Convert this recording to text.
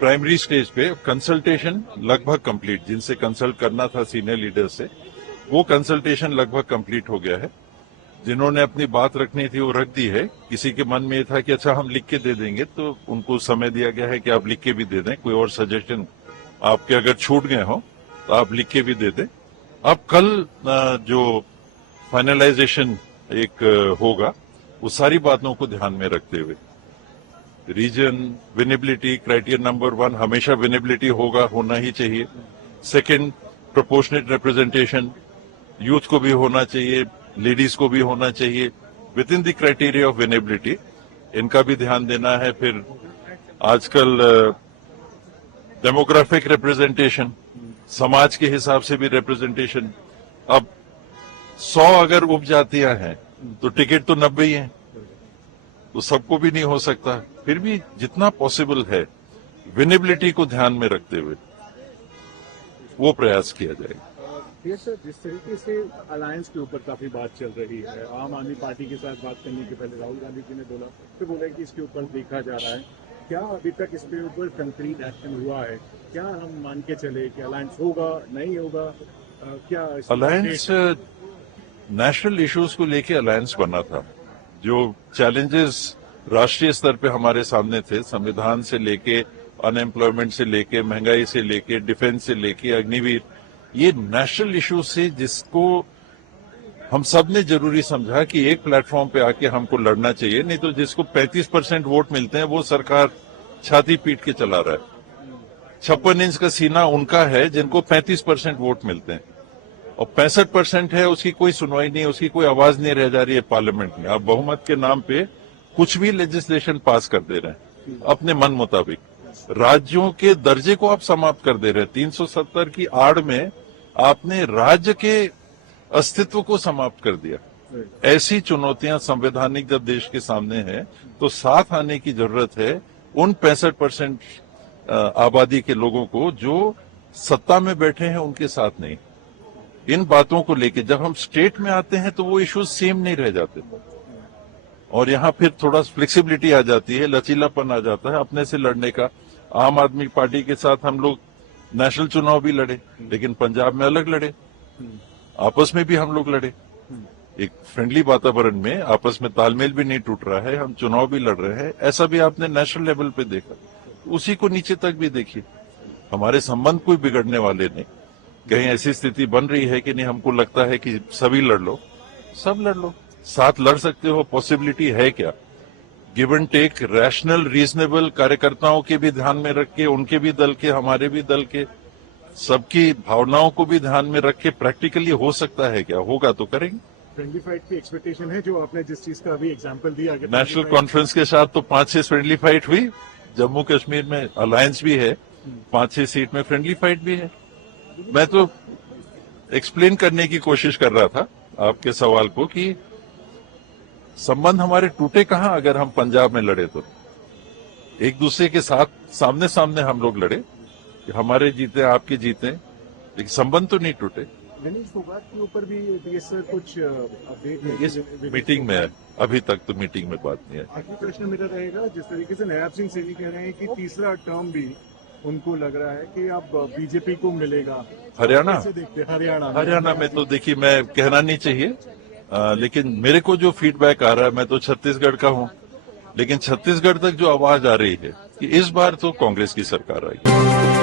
Primary stage पे consultation लगभग complete, जिनसे कंसल्ट करना था सीनियर लीडर से, वो कंसल्टेशन लगभग कंप्लीट हो गया है। जिन्होंने अपनी बात रखनी थी वो रख दी है। किसी के मन में ये था कि अच्छा हम लिख के दे देंगे, तो उनको समय दिया गया है कि आप लिख के भी दे दें। कोई और सजेशन आपके अगर छूट गए हो तो आप लिख के भी दे दें। अब कल जो फाइनलाइजेशन एक होगा, वो सारी बातों को ध्यान में रखते हुए रीजन विनेबिलिटी क्राइटेरिया नंबर 1 हमेशा विनेबिलिटी होना ही चाहिए। सेकंड, प्रोपोर्शनेट रिप्रेजेंटेशन, यूथ को भी होना चाहिए, लेडीज को भी होना चाहिए with in the criteria of winnability, इनका भी ध्यान देना है। फिर आजकल डेमोग्राफिक रिप्रेजेंटेशन, समाज के हिसाब से भी रिप्रेजेंटेशन। अब 100 अगर उपजातियां हैं तो टिकट तो 90 ही हैं, तो सबको भी नहीं हो सकता। फिर भी जितना पॉसिबल है विनेबिलिटी को ध्यान में रखते हुए वो प्रयास किया जाएगा। ये सर, जिस तरीके से अलायंस के ऊपर काफी बात चल रही है, आम आदमी पार्टी के साथ बात करने के पहले राहुल गांधी जी ने बोला, फिर बोला कि इसके ऊपर देखा जा रहा है। क्या अभी तक इसके ऊपर कंक्रीट एक्शन हुआ है? क्या हम मान के चले कि अलायंस होगा, नहीं होगा? क्या अलायंस नेशनल इश्यूज को लेके अलायंस बना था। जो चैलेंजेस राष्ट्रीय स्तर पे हमारे सामने थे, संविधान से लेके, अनएम्प्लॉयमेंट से लेके, महंगाई से लेके, डिफेंस से लेके, अग्निवीर, ये नेशनल इश्यू से जिसको हम सब ने जरूरी समझा कि एक प्लेटफॉर्म पे आके हमको लड़ना चाहिए। नहीं तो जिसको 35% वोट मिलते हैं वो सरकार छाती पीट के चला रहा है। 56 इंच का सीना उनका है जिनको 35% वोट मिलते हैं, और 65% है उसकी कोई सुनवाई नहीं, उसकी कोई आवाज नहीं रह जा रही है पार्लियामेंट में। आप बहुमत के नाम पे कुछ भी लेजिस्लेशन पास कर दे रहे हैं अपने मन मुताबिक। राज्यों के दर्जे को आप समाप्त कर दे रहे हैं। 370 की आड़ में आपने राज्य के अस्तित्व को समाप्त कर दिया। ऐसी चुनौतियां संवैधानिक जब देश के सामने है तो साथ आने की जरूरत है उन 65% आबादी के लोगों को जो सत्ता में बैठे हैं, उनके साथ नहीं। इन बातों को लेके जब हम स्टेट में आते हैं तो वो इश्यूज सेम नहीं रह जाते, और यहाँ फिर थोड़ा फ्लेक्सिबिलिटी आ जाती है, लचीलापन आ जाता है अपने से लड़ने का। आम आदमी पार्टी के साथ हम लोग नेशनल चुनाव भी लड़े, लेकिन पंजाब में अलग लड़े, आपस में भी हम लोग लड़े, एक फ्रेंडली वातावरण में, आपस में तालमेल भी नहीं टूट रहा है, हम चुनाव भी लड़ रहे हैं। ऐसा भी आपने नेशनल लेवल पे देखा, उसी को नीचे तक भी देखिए। हमारे संबंध कोई बिगड़ने वाले नहीं। कहीं ऐसी स्थिति बन रही है कि नहीं, हमको लगता है कि सभी लड़ लो, सब लड़ लो, साथ लड़ सकते हो, पॉसिबिलिटी है क्या? Give and take, rational reasonable, कार्यकर्ताओं के भी ध्यान में रख के, उनके भी दल के, हमारे भी दल के, सबकी भावनाओं को भी ध्यान में रख के प्रैक्टिकली हो सकता है क्या? होगा तो करेंगे। फ्रेंडली फाइट की एक्सपेक्टेशन है, जो आपने जिस चीज का अभी एग्जांपल दिया। नेशनल कॉन्फ्रेंस के साथ तो 5-6 फ्रेंडली फाइट हुई। जम्मू कश्मीर में अलायंस भी है, 5-6 सीट में फ्रेंडली फाइट भी है। मैं तो एक्सप्लेन करने की कोशिश कर रहा था आपके सवाल को कि संबंध हमारे टूटे कहां अगर हम पंजाब में लड़े तो। एक दूसरे के साथ सामने सामने हम लोग लड़े कि हमारे जीते आपके जीते, लेकिन संबंध तो नहीं टूटे। मनीष फोगाट के ऊपर भी सर कुछ अपडेट इस मीटिंग में है, अभी तक तो मीटिंग में बात नहीं है। आखिरी प्रश्न मेरा रहेगा, जिस तरीके से नायब सिंह सैनी कह रहे हैं कि तीसरा टर्म भी उनको लग रहा है कि अब बीजेपी को मिलेगा हरियाणा हरियाणा में तो देखिए, मैं कहना नहीं चाहिए, लेकिन मेरे को जो फीडबैक आ रहा है, मैं तो छत्तीसगढ़ का हूं, लेकिन छत्तीसगढ़ तक जो आवाज आ रही है कि इस बार तो कांग्रेस की सरकार आएगी।